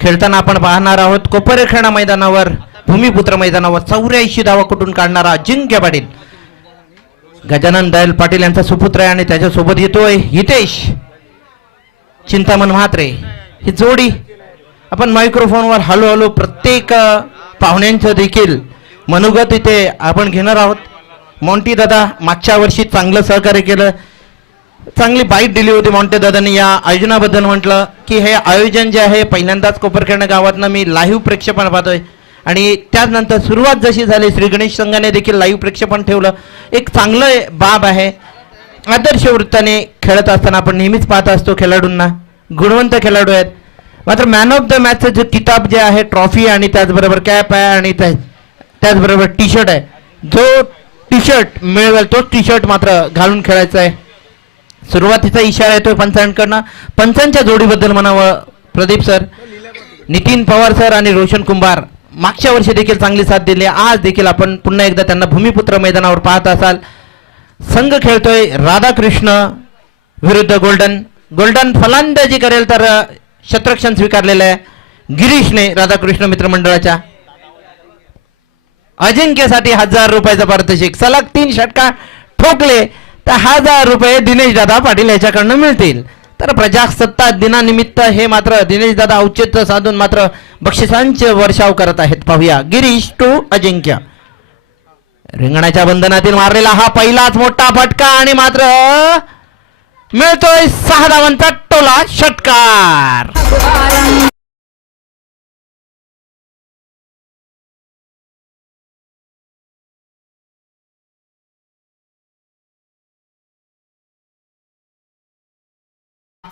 खेळताना आपण पाहणार आहोत कोपरखेडा मैदानावर भूमिपुत्र मैदानावर 84 धावा कुठून काढणारा अजिंक्य पाटील गजानन दयाल पाटील यांचा सुपुत्र आहे आणि त्याच्यासोबत येतोय हितेश चिंतामण म्हात्रे. ही जोडी आपण मायक्रोफोनवर हळूहळू प्रत्येक पाहुण्यांचं देखील मनोगत इथे आपण घेणार आहोत. मॉन्टी दादा मागच्या वर्षी चांगलं सहकार्य केलं, चांगली बाईट दिली होती मॉन्टे दादांनी या आयोजनाबद्दल. म्हटलं की हे आयोजन जे आहे पहिल्यांदाच कोपरखेडा गावातनं मी लाईव्ह प्रेक्षेपण पाहतोय आणि त्यानंतर सुरुवात जशी झाली श्री गणेश संघाने देखील लाईव्ह प्रेक्षेपण ठेवलं. एक चांगलं बाब आहे. आदर्श वृत्ताने खेळत असताना आपण नेहमीच पाहत असतो खेळाडूंना गुणवंत खेळाडू आहेत. मात्र मॅन ऑफ द मॅचचं जे किताब जे आहे ट्रॉफी आणि त्याचबरोबर कॅप आहे आणि त्याचबरोबर टी शर्ट आहे. जो टी शर्ट मिळवेल तोच टी शर्ट मात्र घालून खेळायचा आहे. सुरुवातीचा इशारा येतोय पंचांकडनं. पंचांच्या जोडीबद्दल म्हणावं प्रदीप सर, नितीन पवार सर आणि रोशन कुंभार मागच्या वर्षी देखील चांगली साथ दिली. आज देखील आपण पुन्हा एकदा त्यांना भूमिपुत्र मैदानावर पाहत असाल. संघ खेळतोय राधाकृष्ण विरुद्ध गोल्डन. गोल्डन फलंदाजी करेल तर शतरक्षण स्वीकारलेलं आहे गिरीशने राधाकृष्ण मित्रमंडळाच्या. अजिंक्यसाठी 1000 रुपयाचा पारितोषिक. सलग 3 षटका ठोकले तर 1000 रुपये दिनेश दादा पाटील याच्याकडनं मिळतील. तर प्रजासत्ताक दिनानिमित्त हे मात्र दिनेश दादा औचित्य साधून मात्र बक्षिसांचे वर्षाव करत आहेत. पाहूया गिरीश टू अजिंक्य. रिंगणाच्या बंधनातील मारलेला हा पहिलाच मोठा फटका आणि मात्र मिळतोय 6 धावांचा टोला षटकार.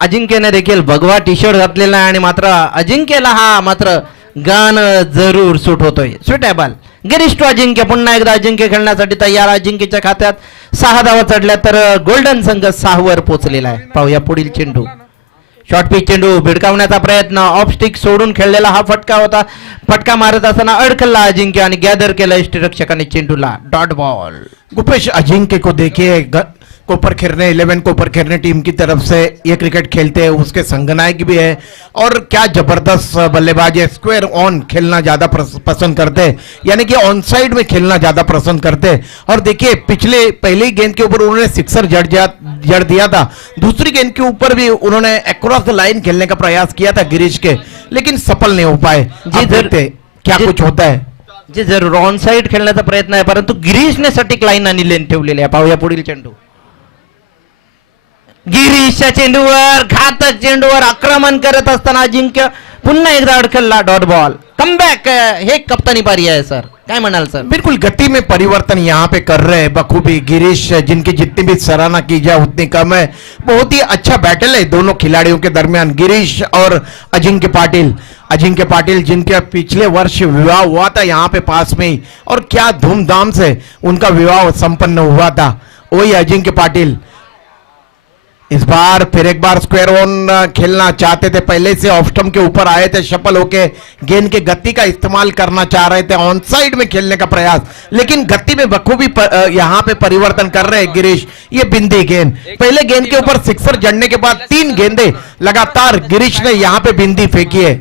अजिंक्यने देखील भगवा टी शर्ट घातलेला आहे आणि मात्र अजिंक्यला हा मात्र गाणं जरूर सूट होतोय. सुटेबल. गिरीश टू अजिंक्य पुन्हा एकदा अजिंक्य खेळण्यासाठी तयार. अजिंक्यच्या खात्यात 6 धावा चढल्या तर गोल्डन संघ 6 वर पोहोचलेला आहे. पाहूया पुढील चेंडू. शॉर्ट पिच चेंडू भिडकावण्याचा प्रयत्न. ऑफ स्टिक सोडून खेळलेला हा फटका होता. फटका मारत असताना अडकला अजिंक्य आणि गॅदर केला यष्टीरक्षकाने चेंडूला. Dot ball. गुपेश अजिंक्य को देखिए कोपरखेरने 11 कोपरखेरने टीम की तरफ से ये क्रिकेट खेलते हैं, उसके संगनायक भी है और क्या जबरदस्त बल्लेबाज है. स्क्वायर ऑन खेलना ज्यादा पसंद करते हैं, यानी कि ऑन साइड में खेलना ज्यादा पसंद करते हैं. और देखिए पहली गेंद के ऊपर उन्होंने सिक्सर जड़ दिया था. दूसरी गेंद के ऊपर भी उन्होंने अक्रॉस द लाइन खेलने का प्रयास किया था गिरीश के, लेकिन सफल नहीं हो पाए. जी देखते क्या कुछ होता है. जे जरूर ऑन साइड खेळण्याचा प्रयत्न आहे परंतु गिरीशने सटीक लाईन आणि लेन ठेवलेली आहे. पाहूया पुढील चेंडू. गिरीशच्या चेंडूवर घातक चेंडूवर आक्रमण करत असताना अजिंक्य पुन्हा एकदा अडकला. Dot ball. कमबॅक. हे कप्तानी पारी आहे सर, काय म्हणाल सर. बिल्कुल गति में परिवर्तन यहाँ पे कर रहे हैं बखूबी गिरीश, जिनकी जितनी भी सराहना की जाए उतनी कम है. बहुत ही अच्छा बैटल है दोनों खिलाड़ियों के दरमियान, गिरीश और अजिंक्य पाटिल. अजिंक्य पाटिल जिनके पिछले वर्ष विवाह हुआ था यहाँ पे पास में ही, और क्या धूमधाम से उनका विवाह संपन्न हुआ था. वही अजिंक्य पाटिल इस बार फिर एक बार स्क्वायर ऑन खेलना चाहते थे. पहले से ऑफ स्टंप के ऊपर आए थे, सफल होके गेंद के गति का इस्तेमाल करना चाह रहे थे, ऑन साइड में खेलने का प्रयास, लेकिन गति में बखूबी यहाँ पे परिवर्तन कर रहे हैं गिरीश. ये बिंदी गेंद, पहले गेंद के ऊपर सिक्सर जड़ने के बाद 3 गेंदे लगातार गिरीश ने यहाँ पे बिंदी फेंकी है.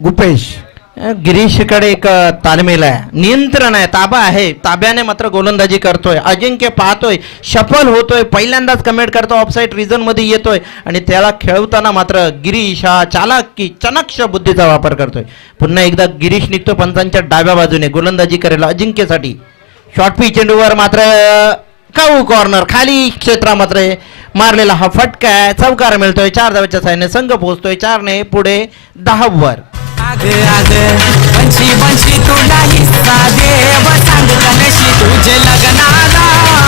गुपेश गिरीशकडे एक तालमेल आहे, नियंत्रण आहे, ताबा आहे. ताब्याने मात्र गोलंदाजी करतोय. अजिंक्य पाहतोय, सफल होतोय, पहिल्यांदाच कमेंट करतो, ऑफसाईड रिझन मध्ये येतोय आणि त्याला खेळवताना मात्र गिरीश हा चालाकी चणक्ष बुद्धीचा वापर करतोय. पुन्हा एकदा गिरीश निघतो पंचांच्या डाव्या बाजूने गोलंदाजी करेल अजिंक्यसाठी. शॉर्ट पिच चेंडूवर मात्र काऊ कॉर्नर खाली क्षेत्रा मात्र मारलेला हा फटका आहे. चौकार मिळतोय. 4 धावांच्या साहाय्याने संघ पोहोचतोय 4 ने पुढे 10 वर. बंशी बंशी तुला हिस्सा देव सांग गणशी तुझे लग्नाला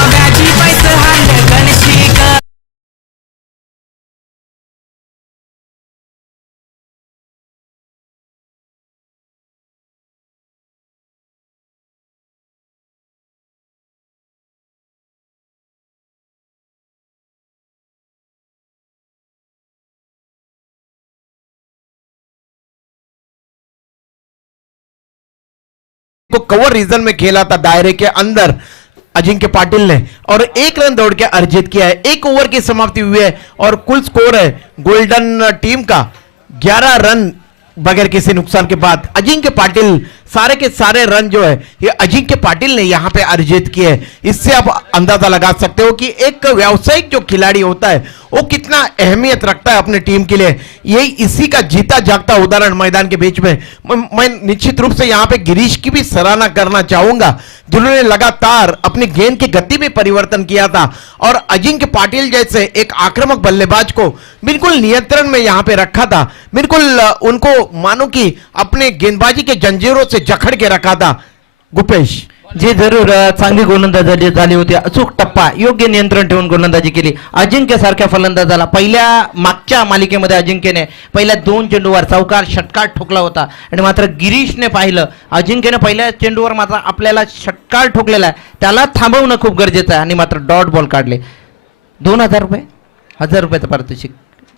व्याजी पैसे हांड गणशी को कवर रीजन में खेला था दायरे के अंदर अजिंक्य पाटिल ने, और 1 रन दौड़ के अर्जित किया है. 1 ओवर की समाप्ति हुई है और कुल स्कोर है गोल्डन टीम का 11 रन बगैर किसी नुकसान के बाद अजिंक्य पाटिल सारे के सारे रन जो है ये अजिंक्य पाटिल ने यहाँ पे अर्जित किए हैं। इससे आप अंदाजा लगा सकते हो कि एक व्यावसायिक जो खिलाड़ी होता है वो कितना अहमियत रखता है अपने टीम के लिए। यही इसी का जीता जागता उदाहरण मैदान के बीच में मैं निश्चित रूप से यहाँ पे गिरीश की भी सराहना करना चाहूंगा, जिन्होंने लगातार अपनी गेंद की गति में परिवर्तन किया था और अजिंक्य पाटिल जैसे एक आक्रामक बल्लेबाज को बिल्कुल नियंत्रण में यहाँ पे रखा था। बिल्कुल उनको मानो कि अपने गेंदबाजी के जंजीरों से जखड़ के रखा था। गुपेश जी जरूर चांगली गोलंदाजी झाली होती, अचूक टप्पा, योग्य नियंत्रण ठेवून गोलंदाजी केली अजिंक्य सारख्या फलंदाजाला. पहिल्या मागच्या मालिकेमध्ये अजिंक्यने पहिल्या 2 चेंडूवर चौकार षटकार ठोकला होता आणि मात्र गिरीशने पाहिलं अजिंक्यने पहिल्या चेंडूवर मात्र आपल्याला षटकार ठोकलेला आहे, त्याला थांबवणं खूप गरजेचं आहे आणि मात्र डॉट बॉल काढले. 2000 रुपये, 1000 रुपयाचं पारितोषिक,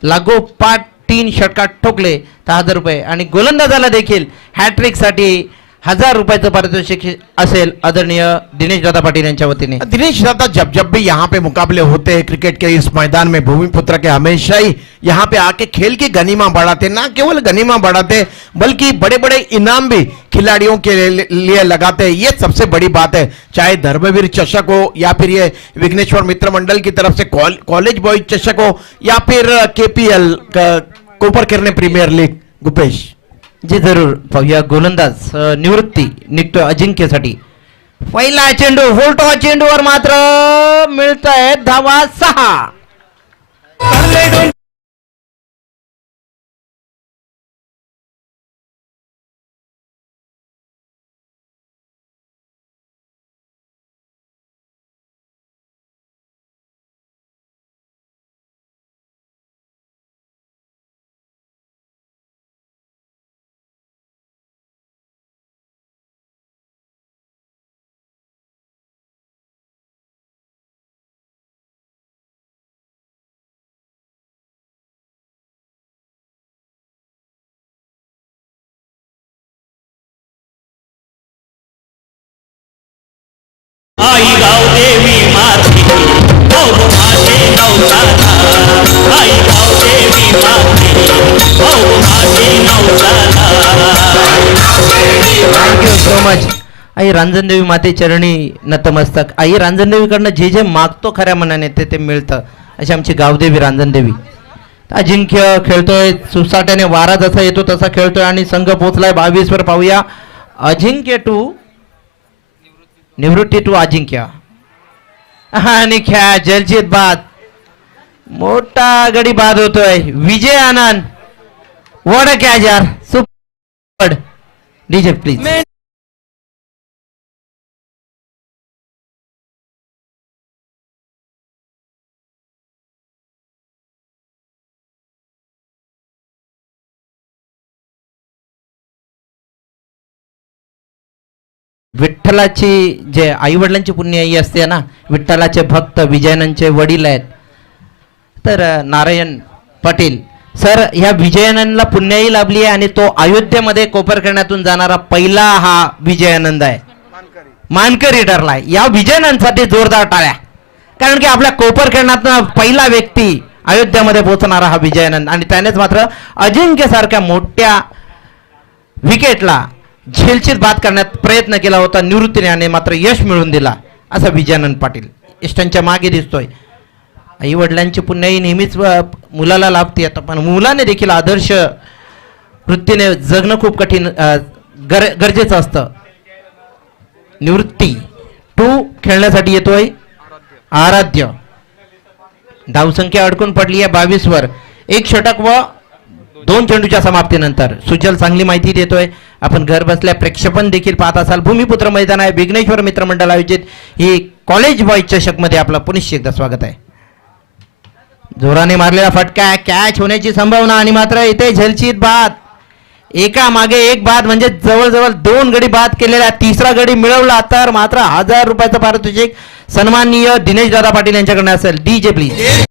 लागोपाठ 3 षटकार ठोकले तर 1000 रुपये आणि गोलंदाजाला देखील हॅट्रिकसाठी 1000 रुपयाचं पारितोषिक असेल आदरणीय दिनेश दादा पाटील यांच्या वतीने. दिनेश दादा जब जब भी यहाँ पे मुकाबले होते हैं क्रिकेट के इस मैदान में भूमिपुत्र के हमेशा ही यहाँ पे आके खेल की गनीमा बढ़ाते, ना केवल गनीमा बढ़ाते बल्कि बड़े बड़े इनाम भी खिलाड़ियों के लिए लगाते हैं. ये सबसे बड़ी बात है, चाहे धर्मवीर चषक हो या फिर ये विघ्नेश्वर मित्र मंडल की तरफ से कॉलेज बॉयज चषक हो या फिर KPL कोपर किरणे प्रीमियर लीग. गुपेश जी जरूर पाहूया. गोलंदाज निवृत्ती निघतोय अजिंक्यसाठी. पहिला चेंडू फुलटॉ चेंडूवर मात्र मिळतंय धावा 6. आई गाव देवी माती भाऊ माझे नवसाला, आई गाव देवी माती भाऊ माझे नवसाला. Thank you so much. आई रांजणदेवी माते चरणी नतमस्तक. आई रांजणदेवीकडनं जे जे मागतो खऱ्या मनाने ते ते मिळतं, अशी आमची गावदेवी रांजणदेवी. अजिंक्य खेळतोय सुसाट्याने, वारा जसा येतो तसा खेळतोय आणि संघ पोचलाय 22 वर. पाहूया अजिंक्य टू निवृत्ती टू अजिंक्य आणि खेळा जलजीत बाद, मोठा गडी बाद होतोय. विजय आनंद वड कॅजर सुपर. DJ please. विठ्ठलाची जे आई वडिलांची पुण्याई असते ना, विठ्ठलाचे भक्त विजयानंदचे वडील आहेत, तर नारायण पाटील सर ह्या विजयानंदला पुण्याई लाभली आहे आणि तो अयोध्येमध्ये कोपरखेड्यातून जाणारा पहिला हा विजयानंद आहे, मानकरी ठरलाय. या विजयानंदसाठी जोरदार टाळ्या, कारण की आपल्या कोपरखेड्यातून पहिला व्यक्ती अयोध्यामध्ये पोहोचणारा हा विजयानंद आणि त्यानेच मात्र अजिंक्य सारख्या मोठ्या विकेटला झेलचीत बाद करण्यात प्रयत्न केला होता निवृत्तीने आणि मात्र यश मिळवून दिला असा विजयानंद पाटील इष्टांच्या मागे दिसतोय. आई वडिलांची पुण्याई नेहमीच मुलाला लाभते, आता पण मुलाने देखील आदर्श वृत्तीने जगणं खूप कठीण गरजेचं असतं. निवृत्ती टू खेळण्यासाठी येतोय आराध्य. धावसंख्या अडकून पडली आहे 22 वर. 1 षटक व 2 चेंडूच्या समाप्तीनंतर. सुजल चांगली माहिती देतोय. आपण घर बसल्या प्रेक्षेपण देखील पाहत असाल. भूमिपुत्र मैदान आहे, विघ्नेश्वर मित्रमंडळ आयोजित ही कॉलेज बॉय चषक मध्ये आपलं पुनश्च एकदा स्वागत आहे. जोराने मारलेला फटका, कॅच होण्याची संभावना आणि मात्र इथे झलचीत बाद. एका मागे एक बाद म्हणजे जवळजवळ 2 गडी बाद केलेला. 3रा गडी मिळवला तर मात्र 1000 रुपयाचं पारितोषिक सन्माननीय दिनेश दादा पाटील यांच्याकडे असेल. DJ please.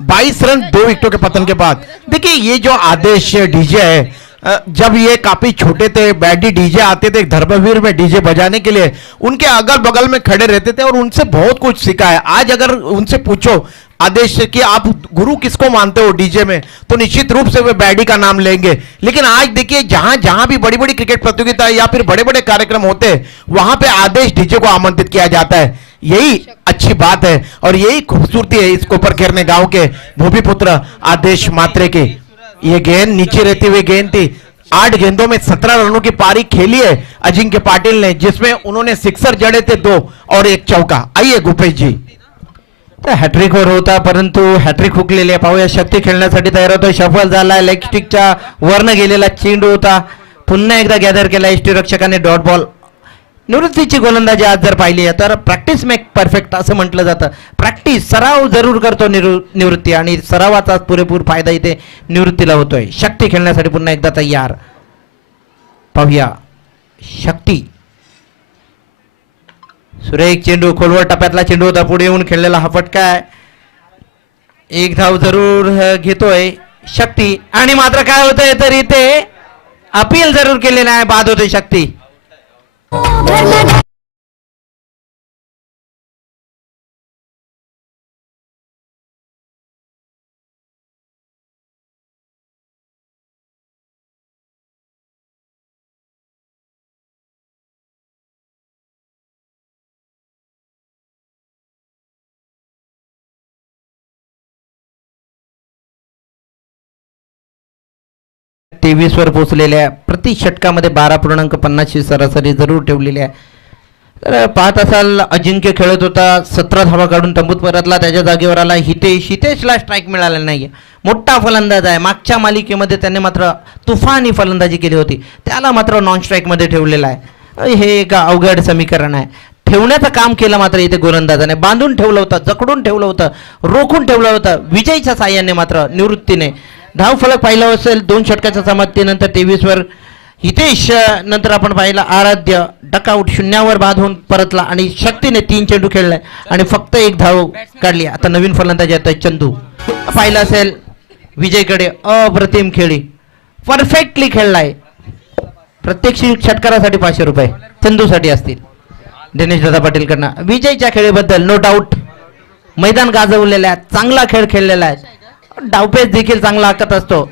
22 रन 2 विकेटों के पतन के बाद। देखिए ये जो आदेश डीजे है, जब ये काफी छोटे थे, बैडी डीजे आते थे धर्मवीर में डीजे बजाने के लिए, उनके अगल बगल में खड़े रहते थे और उनसे बहुत कुछ सीखा है। आज अगर उनसे पूछो आदेश से कि आप गुरु किसको मानते हो डीजे में, तो निश्चित रूप से वे बैडी का नाम लेंगे। लेकिन आज देखिए जहां जहां भी बड़ी बड़ी क्रिकेट प्रतियोगिता या फिर बड़े बड़े कार्यक्रम होते हैं, वहां पे आदेश डीजे को आमंत्रित किया जाता है। यही अच्छी बात है और यही खूबसूरती है इस कोपर खेरने गांव के भूमिपुत्र आदेश मात्रे की। ये गेंद नीचे रहती हुई गेंद थी। 8 गेंदों में 17 रनों की पारी खेली है अजिंक्य पाटिल ने, जिसमें उन्होंने सिक्सर जड़े थे 2 और 1 चौका। आइए गुपेश जी। हॅट्रिक वर होता, परंतु हॅट्रिक हुकलेली आहे. पाहूया शक्ती खेळण्यासाठी तयार होतोय. सफल झाला. लेग स्टिकच्या वरनं गेलेला चेंडू होता. पुन्हा एकदा गॅदर केला एसटी रक्षकाने डॉट बॉल. निवृत्तीची गोलंदाजी आज जर पाहिली आहे तर प्रॅक्टिस मेक परफेक्ट असं म्हटलं जातं. प्रॅक्टिस सराव जरूर करतो निवृत्ती आणि सरावाचा पुरेपूर फायदा इथे निवृत्तीला होतोय. शक्ती खेळण्यासाठी पुन्हा एकदा तयार. पाहूया शक्ती. सुरेख चेंडू, खोलवर टप्प्यातला चेंडू होता. पुढे येऊन खेळलेला हा फटका आहे. एक धाव जरूर घेतोय शक्ती आणि मात्र काय होतंय तर इथे अपील जरूर केलेलं आहे. बाद होते शक्ती. तेवीस वर पोहोचलेल्या प्रति षटकामध्ये 12.50 सरासरी जरूर ठेवलेली आहे. तर पाहत असाल अजिंक्य खेळत होता. 17 धावा काढून तंबूत परतला. त्याच्या जागेवर आला हितेशला स्ट्राईक मिळाला नाही. मोठा फलंदाज आहे. मागच्या मालिकेमध्ये त्याने मात्र तुफानी फलंदाजी केली होती, त्याला मात्र नॉन स्ट्राईकमध्ये ठेवलेला आहे. हे एक अवघड समीकरण आहे. ठेवण्याचं काम केलं मात्र इथे गोलंदाजाने. बांधून ठेवलं होतं, जकडून ठेवलं होतं, रोखून ठेवलं होतं. विजयच्या साह्याने मात्र निवृत्तीने धाव फलक पाहिला असेल. 2 षटकाच्या समाप्तीनंतर 23 वर हितेश नंतर आपण पाहिलं आराध्य डकआउट 0 बाद होऊन परतला आणि शक्तीने 3 चेंडू खेळलाय आणि फक्त 1 धाव काढली. आता नवीन फलंदाज येतोय चंदू. पाहिलं असेल विजयकडे अप्रतिम खेळी, परफेक्टली खेळलाय. प्रत्येक षटकारासाठी 500 रुपये चंदूसाठी असतील. दिनेश दादा पाटीलकडनं विजयच्या खेळीबद्दल नो डाऊट. मैदान गाजवलेलं आहे, चांगला खेळ खेळलेला आहे. डावपेच देखील चांगला हाकत असतो.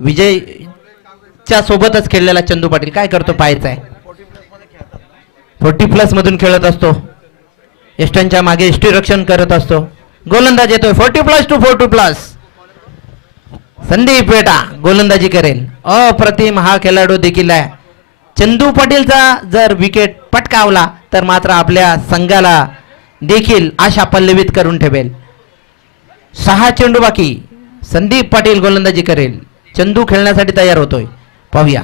विजयच्या सोबतच खेळलेला चंदू पाटील काय करतो पाहायचं आहे. 40+ मधून खेळत असतो. एस्टनच्या मागे एसटी रक्षण करत असतो. गोलंदाज येतोय 40+ टू 42+. संदीप पेटा गोलंदाजी करेल. अप्रतिम हा खेळाडू देखील आहे. चंदू पाटीलचा जर विकेट पटकावला तर मात्र आपल्या संघाला देखील आशा पल्लवित करून ठेवेल. 6 चेंडू बाकी. संदीप पाटील गोलंदाजी करेल. चंदू खेळण्यासाठी तयार होतोय. पाहूया.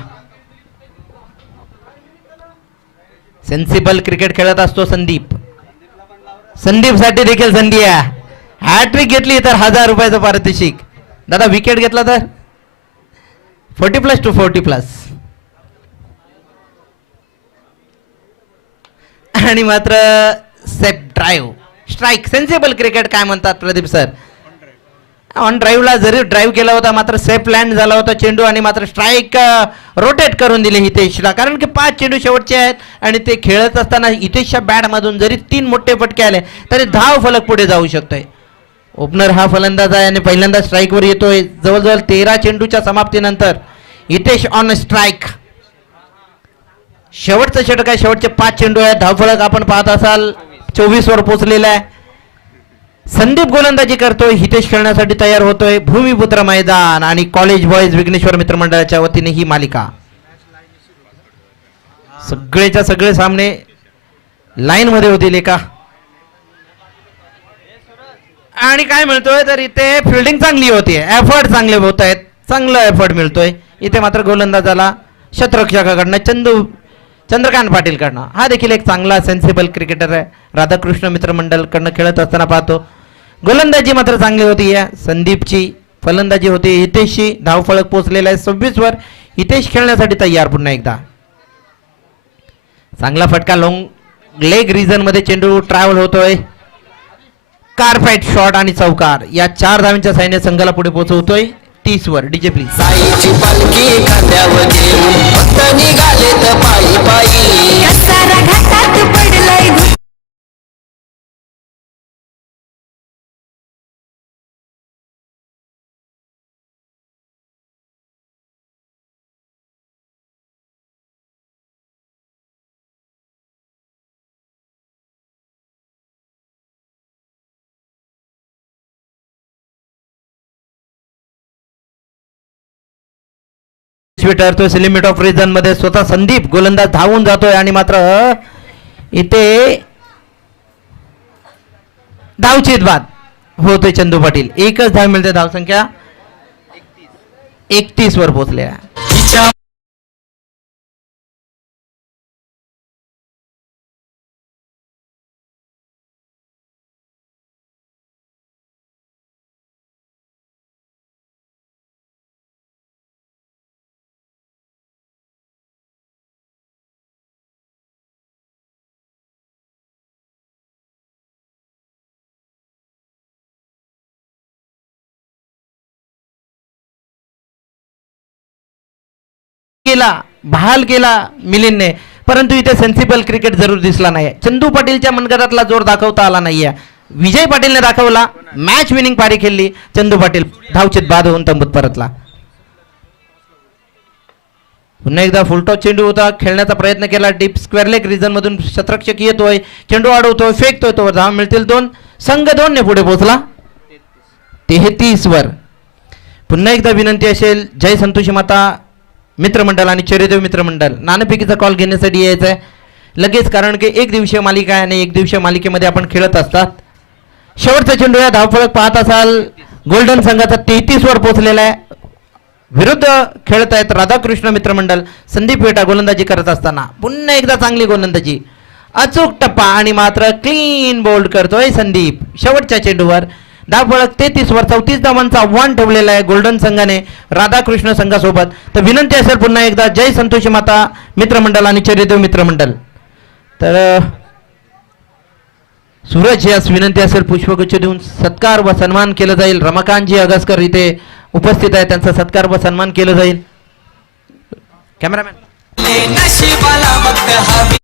सेन्सिबल क्रिकेट खेळत असतो संदीप. संदीपसाठी देखील संधी आहे. हॅट्रिक घेतली तर 1000 रुपयाचं पारितोषिक. दादा विकेट घेतला तर 40+ टू 40+. आणि मात्र safe drive strike. Sensible cricket काय म्हणतात प्रदीप सर. ऑन ड्राईव्हला जरी ड्राईव्ह केला होता मात्र सेफ लँड झाला होता चेंडू आणि मात्र स्ट्राईक रोटेट करून दिले हितेशला. कारण की 5 चेंडू शेवटचे आहेत आणि ते खेळत असताना हितेशच्या बॅटमधून जरी 3 मोठे फटके आले तरी धाव फलक पुढे जाऊ शकतोय. ओपनर हा फलंदाज आहे आणि पहिल्यांदा स्ट्राईकवर येतोय. जवळजवळ 13 चेंडूच्या समाप्तीनंतर हितेश ऑन स्ट्राईक. शेवटचं षटक आहे. शेवटचे 5 चेंडू आहेत. धावफलक आपण पाहत असाल 24 वर पोहोचलेला आहे. संदीप गोलंदाजी करतोय. हितेश खेळण्यासाठी तयार होतोय. भूमिपुत्र मैदान आणि कॉलेज बॉईज विघ्नेश्वर मित्रमंडळाच्या वतीने ही मालिका. सगळेच्या सगळे सामने लाईन मध्ये होतील एका. आणि काय मिळतोय तर इथे फिल्डिंग चांगली होतीये. एफर्ट चांगले होत आहेत. चांगला एफर्ट मिळतोय. इथे मात्र गोलंदाजाला शतरक्षकाकडनं चंद्रकांत पाटीलकडनं. हा देखील एक चांगला सेन्सिबल क्रिकेटर आहे. राधाकृष्ण मित्रमंडळकडनं खेळत असताना पाहतो. गोलंदाजी मात्र चांगली होती आहे संदीपची. फलंदाजी होती हितेशची. धावफलक पोहोचलेला आहे 26 वर. हितेश खेळण्यासाठी तयार पुन्हा एकदा. चांगला फटका लॉंग लेग रिजन मध्ये चेंडू ट्रॅव्हल होतोय. कारपेट शॉट आणि चौकार या 4 धावांच्या साहाय्याने संघाला पुढे पोहोचवतोय 30 वर. DJ please. साईची पालखी खांद्यावर घेऊन भक्त निघालेत पायी पायी कसारा घाटात पडलंय ठरतोय लिमिट ऑफ रिझन मध्ये. स्वतः संदीप गोलंदाज धावून जातोय आणि मात्र इथे धावचीत बाद होतोय चंदू पाटील. एकच धाव मिळते. धावसंख्या 31 वर पोहोचल्या. हिच्या केला बहाल केला मिलिंदने, परंतु इथे सेन्सिबल क्रिकेट जरूर दिसला नाही. चंदू पाटीलच्या मनगटातला जोर दाखवता आला नाहीये. विजय पाटीलने दाखवला. मॅच विनिंग पारी खेळली. चंदू पाटील धावचीत बाद होऊन तंबूत परतला. पुन्हा एकदा फुलटॉस चेंडू होता. खेळण्याचा प्रयत्न केला. डीप स्क्वेअर लेग रिजन मधून शतरक्षक येतोय. चेंडू अडवतोय. फेकतोय. तो धाव मिळतील 2. संघ 2 ने पुढे पोहोचला 33 वर. पुन्हा एकदा विनंती असेल जय संतोषी माता मित्रमंडळ आणि चरिदेव मित्रमंडळ नाणेफेकीचा कॉल घेण्यासाठी यायचं आहे लगेच, कारण की एक दिवसीय मालिका आहे आणि एक दिवसीय मालिकेमध्ये आपण खेळत असतात. शेवटचा चेंडू या धावफलक पाहत असाल. गोल्डन संघाचा 33 वर पोहोचलेला आहे. विरुद्ध खेळत आहेत राधाकृष्ण मित्रमंडळ. संदीप वेटा गोलंदाजी करत असताना पुन्हा एकदा चांगली गोलंदाजी. अचूक टप्पा आणि मात्र क्लीन बोल्ड करतोय संदीप. शेवटच्या चेंडूवर धावफलक 33 वर 34 धावांचा आव्हान ठेवलेला आहे गोल्डन संघाने राधाकृष्ण संघासोबत. तर विनंती असेल पुन्हा एकदा जय संतोषी माता मित्रमंडळ आणि चरिदेव मित्रमंडळ. तर सूरज यास विनंती असेल पुष्पगुच्छ देऊन सत्कार व सन्मान केलं जाईल. रमाकांतजी अगसकर इथे उपस्थित आहे. त्यांचा सत्कार व सन्मान केलं जाईल. कॅमेरामॅन नशिबाला फक्त हवी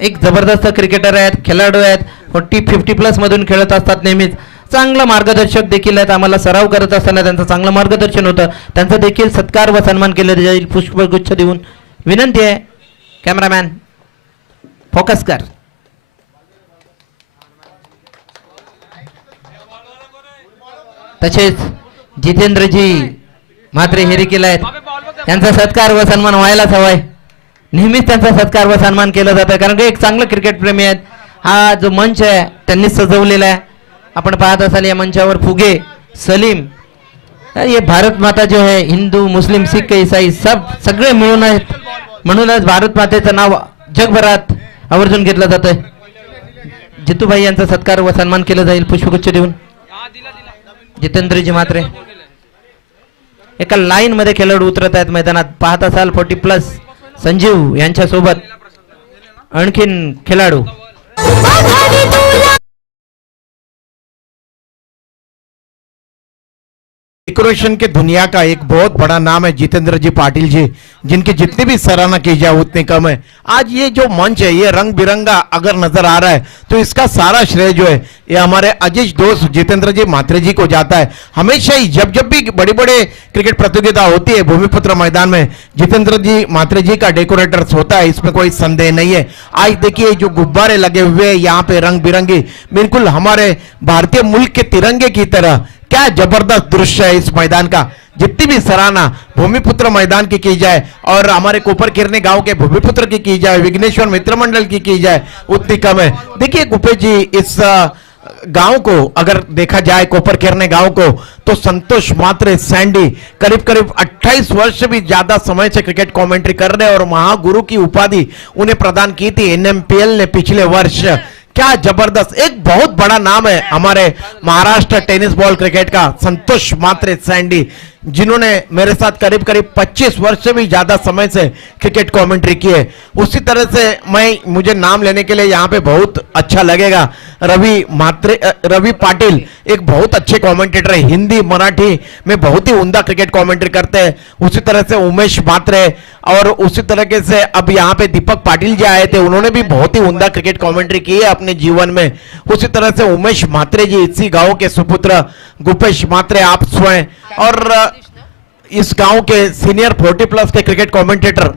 एक जबरदस्त क्रिकेटर आहेत, खेळाडू आहेत. 40-50 प्लस मधून खेळत असतात नेहमीच. चांगलं मार्गदर्शक देखील आहेत. आम्हाला सराव करत असताना त्यांचं चांगलं मार्गदर्शन होतं. त्यांचा देखील सत्कार व सन्मान केला जाईल पुष्पगुच्छ देऊन. विनंती आहे कॅमेरामॅन फोकस कर. तसेच जितेंद्रजी म्हात्रे हेरेकील आहेत. त्यांचा सत्कार व सन्मान व्हायलाच हवाय. नेहमीच त्यांचा सत्कार व सन्मान केला जातं कारण की एक चांगलं क्रिकेट प्रेमी आहेत. हा जो मंच आहे त्यांनी सजवलेला आहे. आपण पाहत असाल या मंचावर फुगे सलीम ये भारत माता जो है हिंदू मुस्लिम सिख ईसाई सगळे मिळून आहेत. म्हणूनच भारत मातेचं नाव जगभरात आवर्जून घेतलं जातं. जितूभाई यांचा सत्कार व सन्मान केला जाईल पुष्पगुच्छ देऊन. जितेंद्रजी म्हात्रे एका लाईन मध्ये खेळाडू उतरत आहेत मैदानात. पाहत असाल 40 प्लस संजीव यांच्या सोबत आणखीन खेळाडू. डेकोरेशन के दुनिया का एक बहुत बड़ा नाम है जितेंद्र जी पाटिल जी, जिनकी जितनी भी सराहना की जाए उतनी कम है. आज ये जो मंच है ये रंग बिरंगा अगर नजर आ रहा है तो इसका सारा श्रेय जो है ये हमारे अजीज दोस्त जितेंद्र जी म्हात्रे जी को जाता है. हमेशा ही जब जब भी बड़ी बड़े क्रिकेट प्रतियोगिता होती है भूमिपुत्र मैदान में जितेंद्र जी म्हात्रे जी का डेकोरेटर्स होता है, इसमें कोई संदेह नहीं है. आज देखिए जो गुब्बारे लगे हुए यहाँ पे रंग बिरंगे, बिल्कुल हमारे भारतीय मुल्क के तिरंगे की तरह. क्या जबरदस्त दृश्य है इस मैदान का. जितनी भी सराहना भूमिपुत्र मैदान की जाए और हमारे कोपर किरने गांव के भूमिपुत्र की जाए, विघ्नेश्वर मित्र मंडल की जाए उतनी कम है. देखिए गुप्पेश जी इस गांव को अगर देखा जाए कोपर केरने गांव को, तो संतोष मात्रे सैंडी करीब करीब 28 वर्ष से भी ज्यादा समय से क्रिकेट कमेंट्री कर रहे हैं और महागुरु की उपाधि उन्हें प्रदान की थी एनएमपीएल ने पिछले वर्ष। क्या जबरदस्त, एक बहुत बड़ा नाम है हमारे महाराष्ट्र टेनिस बॉल क्रिकेट का, संतोष मात्रे सैंडी, जिन्होंने मेरे साथ करीब करीब 25 वर्ष से भी ज्यादा समय से क्रिकेट कमेंट्री की है। उसी तरह से मुझे नाम लेने के लिए यहाँ पे बहुत अच्छा लगेगा, रवि पाटिल एक बहुत अच्छे कमेंटेटर है, हिंदी मराठी में बहुत ही उम्दा क्रिकेट कमेंट्री करते हैं। उसी तरह से उमेश मात्रे, और उसी तरीके से अब यहाँ पे दीपक पाटिल जी आए थे, उन्होंने भी बहुत ही उम्दा क्रिकेट कमेंट्री की है अपने जीवन में। उसी तरह से उमेश मात्रे जी इसी गांव के सुपुत्र गुपेश मात्रे आप स्वयं, और इस गांव के सीनियर 40+ के cricket commentator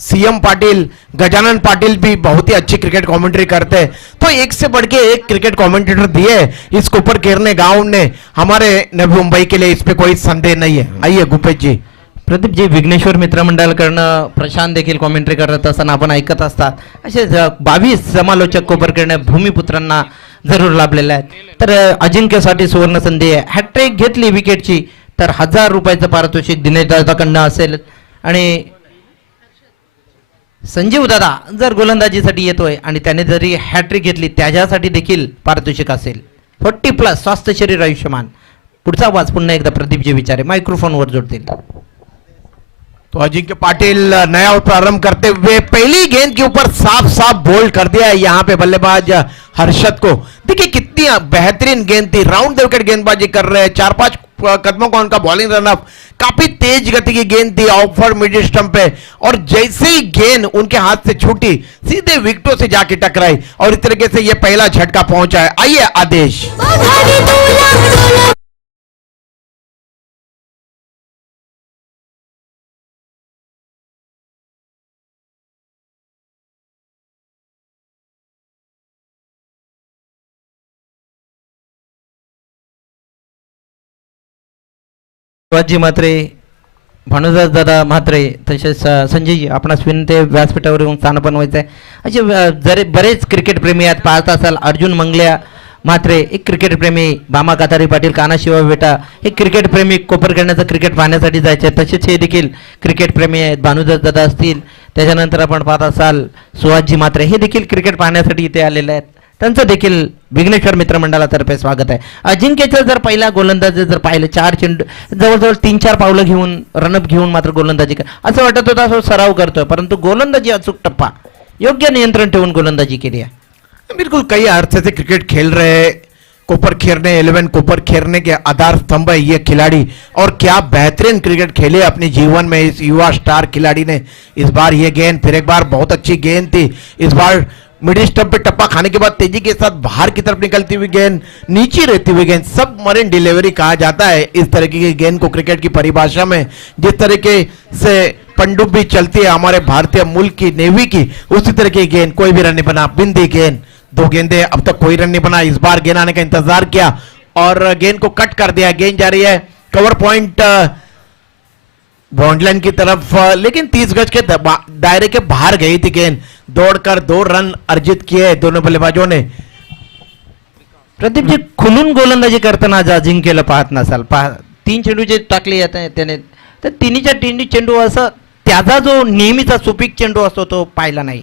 CM Patil, Gajanan Patil भी बहुत ही अच्छी क्रिकेट कमेंट्री करते हैं। तो एक से बढ़ के एक क्रिकेट कमेंटेटर दिए इस कोपर केरने गांव ने हमारे नवी मुंबई के लिए, इस पे कोई संदेह नहीं है। आइए गुपेश जी। प्रदीप जी, विघ्नेश्वर मित्रमंडळकडनं प्रशांत देखील कॉमेंट्री करत असताना आपण ऐकत असतात, असे 22 समालोचक कोपरकडे भूमिपुत्रांना जरूर लाभलेले आहेत। तर अजिंक्यसाठी सुवर्ण संधी आहे, हॅट्रिक घेतली विकेटची तर 1000 रुपयाचं पारितोषिक दिनेश दादाकडनं असेल, आणि संजीव दादा जर गोलंदाजीसाठी येतोय आणि त्याने जरी हॅट्रिक घेतली त्याच्यासाठी देखील पारितोषिक असेल 40+ स्वास्थ्य शरीर आयुष्यमान। पुढचा आवाज पुन्हा एकदा प्रदीपजी विचारे मायक्रोफोनवर जोडतील। तो अजिंक्य पाटिल नया प्रारंभ करते हुए पहली गेंद के ऊपर साफ साफ बोल्ड कर दिया है यहाँ पे बल्लेबाज हर्षद को। देखिए कितनी बेहतरीन गेंद थी, राउंड द विकेट गेंदबाजी कर रहे हैं, 4-5 कदमों का उनका बॉलिंग रनअप, काफी तेज गति की गेंद थी ऑफ मिड स्टंप पे, और जैसे ही गेंद उनके हाथ से छूटी सीधे विकेटों से जाके टकराई, और इस तरीके से ये पहला झटका पहुंचा है। आइए आदेश। शिवाजी म्हात्रे, भानुदास दादा म्हात्रे, तसेच संजयजी आपणास विनंती आहे व्यासपीठावर येऊन स्थान बनवायचं आहे। असे जरे बरेच क्रिकेट प्रेमी आहेत, पाहत असाल अर्जुन मंगल्या म्हात्रे एक क्रिकेट प्रेमी, भामा कातारी पाटील, काना शिवा बेटा हे क्रिकेट प्रेमी कोपरखेडण्याचं क्रिकेट पाहण्यासाठी जायचे, तसेच हे देखील क्रिकेट प्रेमी आहेत, भानुदास दादा असतील, त्याच्यानंतर आपण पाहत असाल सुहासजी म्हात्रे हे देखील क्रिकेट पाहण्यासाठी इथे आलेले आहेत, त्यांचं देखील विघ्नेश्वर मित्रमंडळातर्फे स्वागत आहे। अजिंक्यचं जर पहिला गोलंदाजी जर पाहिलं 4 चेंडू जवळजवळ 3-4 पावलं घेऊन रनअप घेऊन मात्र गोलंदाजी असं वाटत होतं असं सराव करतोय, परंतु गोलंदाजी अचूक टप्पा योग्य नियंत्रण ठेवून गोलंदाजी केली आहे। बिल्कुल कई अरसे से क्रिकेट खेल रहे कोपर खेरने 11 कोपर खेरने के आधार स्तंभ है ये खिलाड़ी, और क्या बेहतरीन क्रिकेट खेले अपने जीवन में इस युवा स्टार खिलाड़ी ने। इस बार ये गेंद फिर एक बार बहुत अच्छी गेंद थी, इस बार मिडिल स्टंप पे टप्पा खाने के बाद तेजी के साथ बाहर की तरफ निकलती हुई गेंद, नीचे रहती हुई गेंद, सबमरीन डिलीवरी कहा जाता है इस तरीके की गेंद को क्रिकेट की परिभाषा में। जिस तरीके से पनडुब्बी चलती है हमारे भारतीय मुल्क की नेवी की, उसी तरह की गेंद, कोई भी रन नहीं बना, बिंदी गेंद, 2 गेंदे अब तक कोई रन नहीं बना। इस बार गेंद आने का इंतजार किया और गेंद को कट कर दिया, गेंद जा रही है कवर पॉइंट बाउंड्री की तरफ, लेकिन 30 गज के दायरे के बाहर गई थी गेंद। दौड़कर 2 रन अर्जित किए दोनों बल्लेबाजों ने। प्रदीप जी खुलून गोलंदाजी करताना आज अजिंक्यला पाहत नसाल, 3 चेंडू जे टाकले त्याने, तर तिन्हीच्या तिन्ही चेंडू असं त्याचा जो नेहमीचा सुपीक चेंडू असतो तो पाहिला नाही।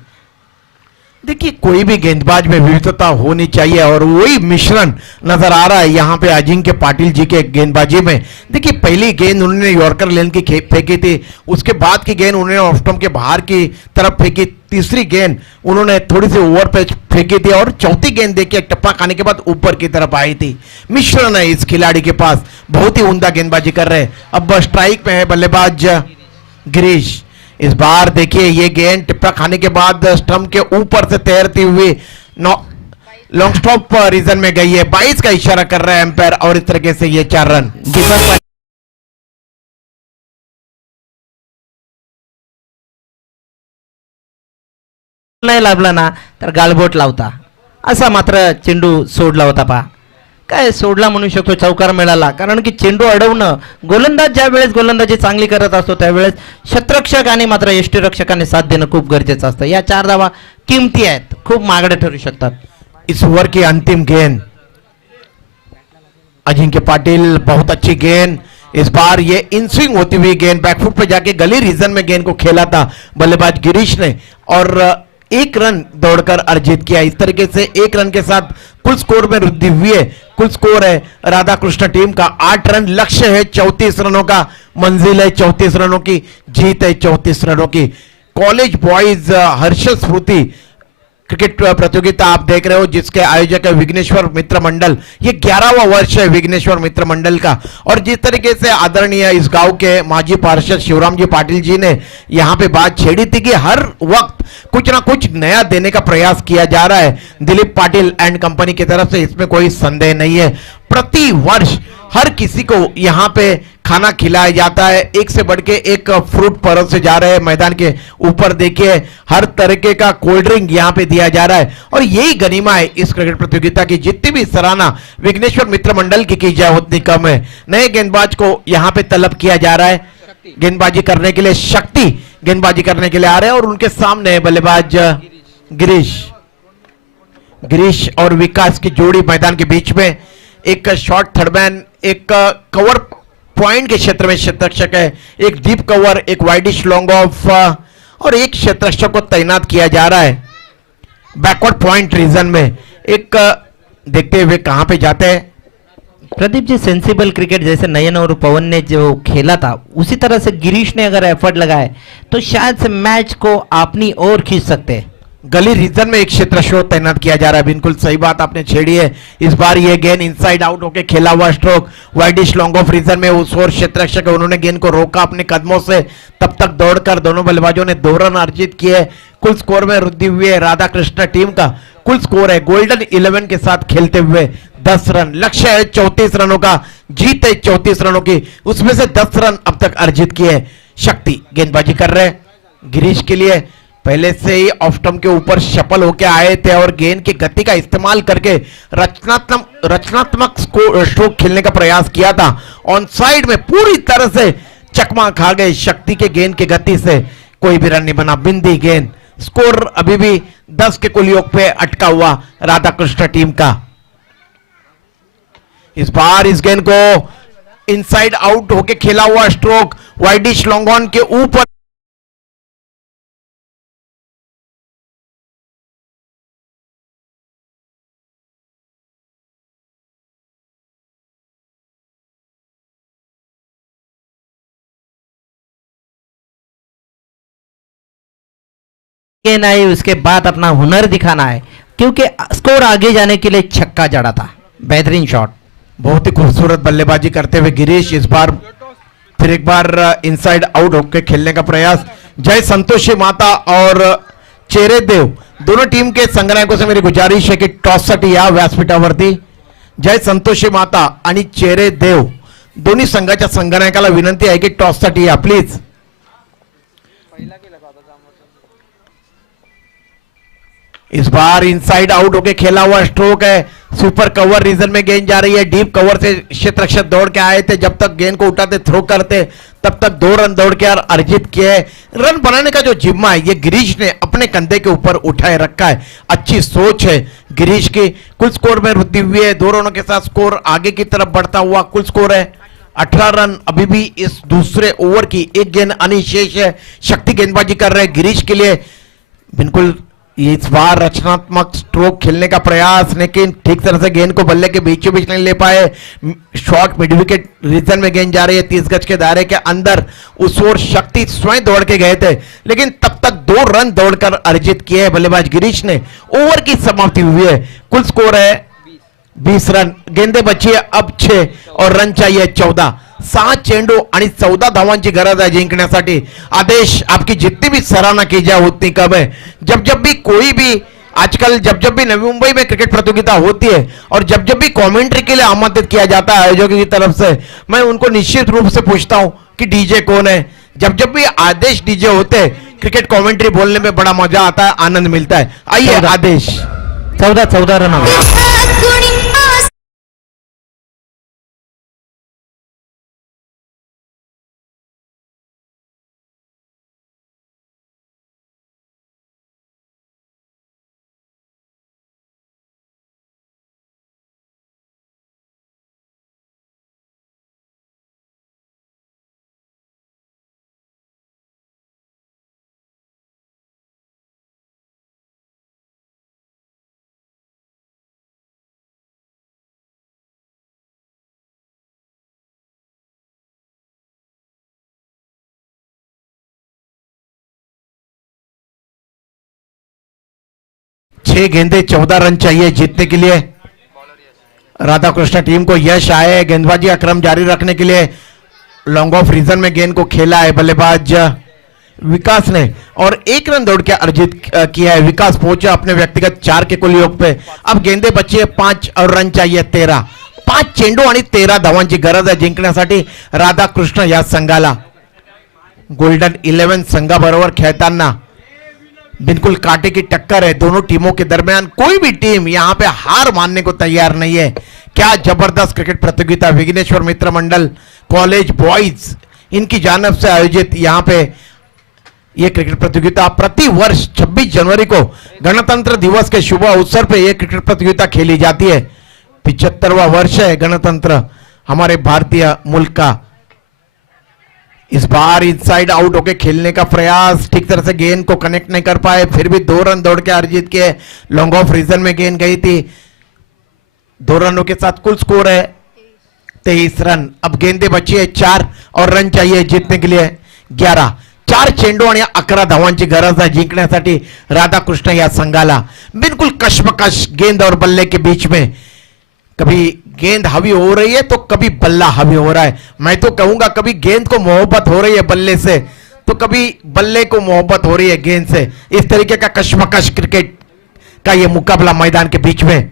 देखिए कोई भी गेंदबाज में विविधता होनी चाहिए और वही मिश्रण नजर आ रहा है यहाँ पे अजिंक्य पाटिल जी के गेंदबाजी में। देखिए पहली गेंद उन्होंने यॉर्कर लेन की फेंकी थी, उसके बाद की गेंद उन्होंने ऑफ स्टंप के बाहर की तरफ फेंकी, तीसरी गेंद उन्होंने थोड़ी सी ओवर पे फेंकी थी, और चौथी गेंद देखिए टप्पा खाने के बाद ऊपर की तरफ आई थी। मिश्रण है इस खिलाड़ी के पास, बहुत ही उम्दा गेंदबाजी कर रहे हैं। अब स्ट्राइक में है बल्लेबाज गिरीश। इस बार देखिए ये गेंद टिप्पा खाने के बाद स्टंप के ऊपर से तैरती हुई लॉन्ग स्टॉप रीजन में गई है, 22 का इशारा कर रहा है एम्पायर, और इस तरीके से ये 4 रन। दीपक नाही लाभला ना तर गालबोट लावता, असा मात्र चेंडू सोडला होता पहा। काय सोडला म्हणू शकतो, चौकार मिळाला. कारण की चेंडू अडवणं, गोलंदाज ज्या वेळेस गोलंदाजी चांगली करत असतो त्यावेळेस क्षेत्ररक्षक आणि मात्र यष्टीरक्षकाने साथ देणं खूप गरजेचं असतं. या 4 धावा किमती आहेत, खूप महागड्या ठरू शकतात. इस ओवर की अंतिम गेंद अजिंक्य पाटिल, बहुत अच्छी गेंद. इस बार ये इन स्विंग होती हुई गेंद बैकफुट पे जाके गली रीजन में गेंद को खेला था बल्लेबाज गिरीश ने और 1 रन दौड़कर अर्जित किया. इस तरीके से 1 रन के साथ कुल स्कोर में वृद्धि हुई है. कुल स्कोर है राधा कृष्ण टीम का 8 रन. लक्ष्य है 34 रनों का, मंजिल है 34 रनों की, जीत है 34 रनों की. कॉलेज बॉयज हर्षल स्मृति क्रिकेट प्रतियोगिता आप देख रहे हो जिसके आयोजक है विघ्नेश्वर मित्र मंडल. ये 11वां वर्ष है विघ्नेश्वर मित्र मंडल का. और जिस तरीके से आदरणीय इस गांव के माजी पार्षद शिवराम जी पाटिल जी ने यहाँ पे बात छेड़ी थी कि हर वक्त कुछ ना कुछ नया देने का प्रयास किया जा रहा है दिलीप पाटिल एंड कंपनी की तरफ से, इसमें कोई संदेह नहीं है. प्रति वर्ष हर किसी को यहाँ पे खाना खिलाया जाता है. एक से बढ़ के एक फ्रूट परोसे जा रहे हैं. मैदान के ऊपर देखिए हर तरीके का कोल्ड ड्रिंक यहाँ पे दिया जा रहा है. और यही गनीमा है इस क्रिकेट प्रतियोगिता की. जितनी भी सराहना विघ्नेश्वर मित्र मंडल की जाए उतनी कम है. नए गेंदबाज को यहाँ पे तलब किया जा रहा है गेंदबाजी करने के लिए. शक्ति गेंदबाजी करने के लिए आ रहे हैं और उनके सामने बल्लेबाज गिरीश और विकास की जोड़ी मैदान के बीच में. एक शॉर्ट थर्डमैन, एक कवर पॉइंट के क्षेत्र में क्षेत्ररक्षक है, एक डीप कवर, एक वाइडिश लॉन्ग ऑफ और एक क्षेत्ररक्षक को तैनात किया जा रहा है बैकवर्ड पॉइंट रीजन में. एक देखते हुए कहां पे जाते हैं प्रदीप जी. सेंसिबल क्रिकेट जैसे नयन और पवन ने जो खेला था उसी तरह से गिरीश ने अगर एफर्ट लगाए तो शायद से मैच को अपनी ओर खींच सकते हैं. गली रीजन में एक क्षेत्र शो तैनात किया जा रहा है. बिल्कुल सही बात आपने छेड़ी है. इस बार ये गेंद इनसाइड आउट होके खेला हुआ stroke widish long off region में उस ओर क्षेत्ररक्षक है उन्होंने गेंद को रोका अपने कदमों से. तब तक दौड़कर दोनों बल्लेबाजों ने 2 रन अर्जित किए. कुल स्कोर में वृद्धि हुई है राधा कृष्ण टीम का. कुल स्कोर है गोल्डन 11 के साथ खेलते हुए 10 रन. लक्ष्य है 34 रनों का, जीत है 34 रनों की. उसमें से 10 रन अब तक अर्जित किए. शक्ति गेंदबाजी कर रहे हैं. गिरीश के लिए पहले से ही ऑफ स्टंप के ऊपर सफल होके आए थे और गेंद की गति का इस्तेमाल करके रचनात्मक स्ट्रोक खेलने का प्रयास किया था. ऑन साइड में पूरी तरह से चकमा खा गए शक्ति के गेंद की गति से. कोई भी रन नहीं बना, बिंदी गेंद. स्कोर अभी भी 10 के कुल योग पे अटका हुआ राधा कृष्ण टीम का. इस बार इस गेंद को इनसाइड आउट होके खेला हुआ स्ट्रोक वाइडिश लॉन्ग ऑन के ऊपर गेंद आई. उसके बाद अपना हुनर दिखाना है क्योंकि स्कोर आगे जाने के लिए छक्का जड़ा था. बेहतरीन शॉट. बहुत ही खूबसूरत बल्लेबाजी करते हुए गिरीश इस बार फिर एक बार इनसाइड आउट होकर खेलने का प्रयास. जय संतोषी माता और चेरे देव दोनों टीम के संग्राहकों से मेरी गुजारिश है की टॉससाठी या व्यासपीठावरती जय संतोषी माता आणि चेरे देव दोन्ही संघाच्या संग्राहकाला विनंती आहे की टॉससाठी या please. Is bar inside out होके खेला हुआ स्ट्रोक है. सुपर कवर रीजन में गेंद जा रही है. डीप कवर से क्षेत्ररक्षक दौड़ के आए थे. जब तक गेंद को उठाते थ्रो करते तब तक 2 रन दौड़ के अर्जित किए. रन बनाने का जो जिम्मा है ये गिरीश ने अपने कंधे के ऊपर उठाए रखा है. अच्छी सोच है गिरीश की. कुल स्कोर में वृद्धि हुई है. 2 रनों के साथ स्कोर आगे की तरफ बढ़ता हुआ. कुल स्कोर है 18 रन. अभी भी इस दूसरे ओवर की एक गेंद अनिशेष है. शक्ति गेंदबाजी कर रहे हैं गिरीश के लिए. बिल्कुल इस बार रचनात्मक स्ट्रोक खेलने का प्रयास लेकिन ठीक तरह से गेंद को बल्ले के बीचों बीच नहीं ले पाए. शॉर्ट मिड विकेट रीजन में गेंद जा रही है 30 गज के दायरे के अंदर. उस ओर शक्ति स्वयं दौड़ के गए थे लेकिन तब तक 2 रन दौड़कर अर्जित किए बल्लेबाज गिरीश ने. ओवर की समाप्ति हुई है. कुल स्कोर है 20 रन. गेंदे बची है अब 6 और रन चाहिए 14. 7 चेंडू आणि 14 धावांची गरज है जिंकण्यासाठी. आदेश आपकी जितनी भी सराहना की जाए उतनी कम है. जब भी कोई भी आजकल जब भी नवी मुंबई में क्रिकेट प्रतियोगिता होती है और जब भी कमेंट्री के लिए आमंत्रित किया जाता है आयोजकों की तरफ से मैं उनको निश्चित रूप से पूछता हूं कि डीजे कौन है. जब भी आदेश डीजे होते हैं क्रिकेट कमेंट्री बोलने में बड़ा मजा आता है, आनंद मिलता है. आइए आदेश. 14 रन. 6 गेंदे 14 रन चाहिए जीतने के लिए। राधा कृष्ण टीम को यश आए गेंदबाजी का क्रम जारी रखने के लिए। लॉन्ग ऑफ रीजन में गेंद को खेला है बल्लेबाज विकास ने और 1 रन दौड़ के अर्जित किया है। विकास पहुंचा अपने व्यक्तिगत 4 के कुल योग पे। अब गेंदे बची 5 और रन चाहिए 13। 5 चेंडू आणि 13 धावांची गरज आहे जिंकण्यासाठी राधाकृष्ण या संघाला। गोल्डन 11 संघाबरोबर खेळताना बिल्कुल कांटे की टक्कर है दोनों टीमों के दरमियान। कोई भी टीम यहां पे हार मानने को तैयार नहीं है। क्या जबरदस्त क्रिकेट प्रतियोगिता विघ्नेश्वर मित्र मंडल कॉलेज बॉयज इनकी जानब से आयोजित यहां पे यह क्रिकेट प्रतियोगिता प्रति वर्ष 26 जनवरी को गणतंत्र दिवस के शुभ अवसर पे यह क्रिकेट प्रतियोगिता खेली जाती है। 75वां वर्ष है गणतंत्र हमारे भारतीय मुल्क का। इस बार इनसाइड आउट होके खेलने का प्रयास, ठीक तरह से गेंद को कनेक्ट नहीं कर पाए, फिर भी 2 रन दौड़ के अर्जित किए। लॉन्ग ऑफ रीजन में गेंद गई थी। 2 रनों के साथ कुल स्कोर है 23 रन। अब गेंदे बची है 4 और रन चाहिए जीतने के लिए 11। 4 चेंडू आणि 11 धावांची गरज आहे जिंकण्यासाठी राधाकृष्ण या संघाला। बिल्कुल कश्मकश गेंद और बल्ले के बीच में, कभी गेंद हावी हो रही है तो कभी बल्ला हावी हो रहा है। मैं तो कहूंगा कभी गेंद को मोहब्बत हो रही है बल्ले से तो कभी बल्ले को मोहब्बत हो रही है गेंद से। इस तरीके का कश्मकश क्रिकेट का यह मुकाबला मैदान के बीच में।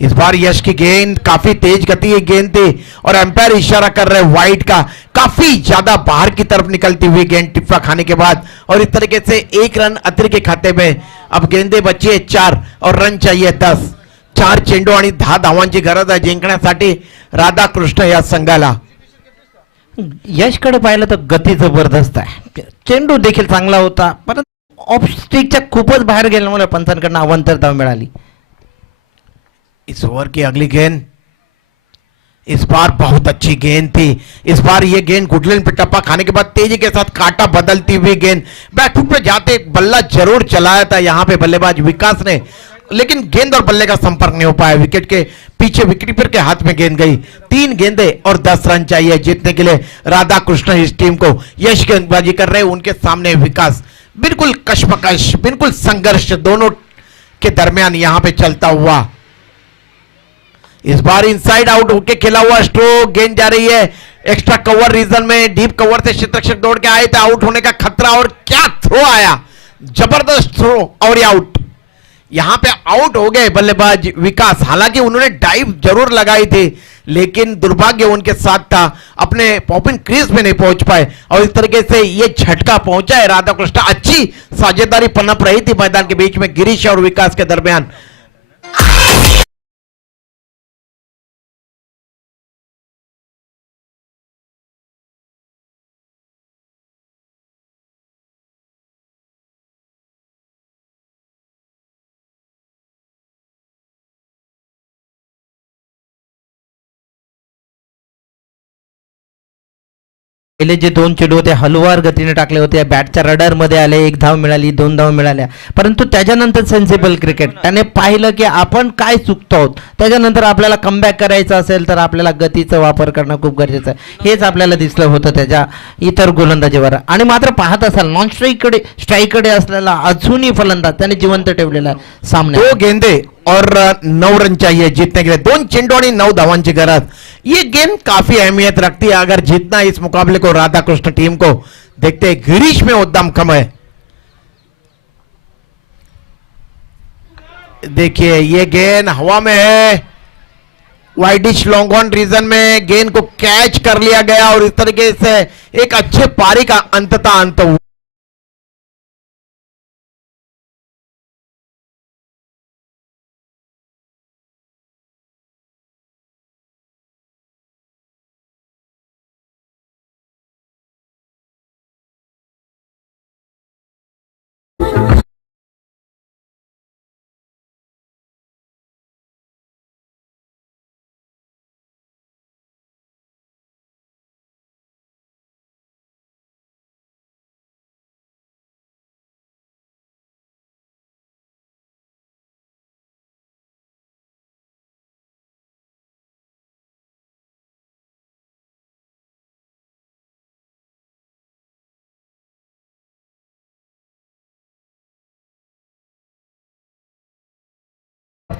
इस बार यश की गेंद काफी तेज गति की गेंद थी और अंपायर इशारा कर रहे वाइड का। काफी ज्यादा बाहर की तरफ निकलती हुई गेंद टिप्पा खाने के बाद और इस तरीके से 1 रन अतिरिक्त के खाते में। अब गेंदे बची है 4 और रन चाहिए 10। 4 चेंडू आणि 10 धावांची गरज आहे जिंकण्यासाठी राधाकृष्ण या संघाला। यशकडे पाहिलं तर गती जबरदस्त आहे, चेंडू देखील चांगला होता, परंतु ऑफ स्ट्रिकच्या खूपच बाहेर गेल्यामुळे पंचांकडनं अवांतर धाव मिळाली। इस ओवर की अगली गेंद इस बार बहुत अच्छी गेंद थी। इस बार ये गेंद गुडलिन पे टप्पा खाने के बाद तेजी के साथ कांटा बदलती हुई गेंद बैकफुट पे जाते बल्ला जरूर चलाया था यहां पे बल्लेबाज विकास ने, लेकिन गेंद और बल्ले का संपर्क नहीं हो पाया। विकेट के पीछे विकेटकीपर के हाथ में गेंद गई। 3 गेंदे और 10 रन चाहिए जीतने के लिए राधाकृष्ण इस टीम को। यश गेंदबाजी कर रहे उनके सामने विकास। बिल्कुल कश्मकश, बिल्कुल संघर्ष दोनों के दरमियान यहां पे चलता हुआ। इस बार इनसाइड आउट होके खेला हुआ स्ट्रोक, गेंद जा रही है एक्स्ट्रा कवर रीजन में। डीप कवर से क्षेत्ररक्षक दौड़ के आए थे, आउट होने का खतरा और क्या थ्रो आया, जबरदस्त थ्रो और ये आउट। यहां पे आउट हो गए बल्लेबाज विकास। हालांकि उन्होंने डाइव जरूर लगाई थी लेकिन दुर्भाग्य उनके साथ था, अपने पॉपिंग क्रीज में नहीं पहुंच पाए और इस तरीके से ये झटका पहुंचा है राधाकृष्ण। अच्छी साझेदारी पनप रही थी मैदान के बीच में गिरीश और विकास के दरमियान। पहिले जे 2 चेंडू होते हलवार गतीने टाकले होते, बॅटच्या रडार मध्ये आले, 1 धाव मिळाली, 2 धाव मिळाल्या, परंतु त्याच्यानंतर सेन्सिबल क्रिकेट त्याने पाहिलं की आपण काय चुकतो आहोत। त्याच्यानंतर आपल्याला कमबॅक करायचं असेल तर आपल्याला गतीचा वापर करणं खूप गरजेचं आहे। हेच आपल्याला दिसलं होतं त्याच्या इतर गोलंदाजीवर। आणि मात्र पाहत असाल नॉन स्ट्राईककडे असलेला अजूनही फलंदाज त्याने जिवंत ठेवलेला सामने। 2 गेंदे और 9 रन चाहिए जीतने के लिए। 2 चेंडू और 9 धावांची गरज। ये गेंद काफी अहमियत रखती है अगर जीतना इस मुकाबले को राधाकृष्ण टीम को। देखते हैं गिरीश में उद्दाम कम है। देखिए ये गेंद हवा में है, वाइडिश लॉन्ग ऑन रीजन में गेंद को कैच कर लिया गया और इस तरीके से एक अच्छे पारी का अंततः अंत हुआ।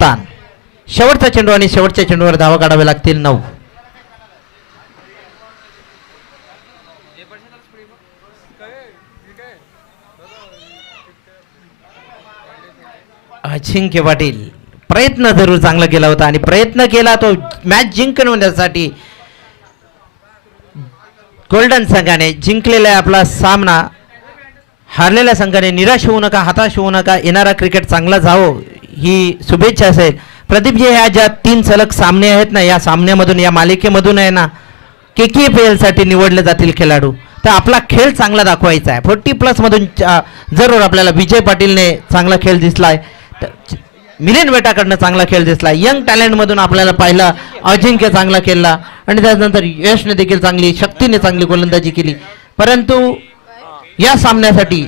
कप्तान. शेवटचा चेंडू आणि शेवटच्या चेंडूवर धावा काढावे लागतील 9. अजिंक्य पाटील प्रयत्न जरूर चांगला केला होता आणि प्रयत्न केला तो मॅच जिंकण्यासाठी. गोल्डन संघाने जिंकलेला आहे आपला सामना. हारलेल्या संघाने निराश होऊ नका, हताश होऊ नका. येणारा क्रिकेट चांगला जावो ही शुभेच्छा असेल. प्रदीपजी, ह्या ज्या 3 सलग सामने आहेत ना, या सामन्यामधून या मालिकेमधून आहे ना KKPL साठी निवडले जातील खेळाडू. तर आपला खेळ चांगला दाखवायचा आहे. 40+ मधून जरूर आपल्याला विजय पाटीलने चांगला खेळ दिसलाय. मिलिंद वेटाकडनं चांगला खेळ दिसला. यंग टॅलेंटमधून आपल्याला पाहिला अजिंक्य चांगला खेळला आणि त्यानंतर यशने देखील शक्तीने चांगली गोलंदाजी केली. परंतु या सामन्यासाठी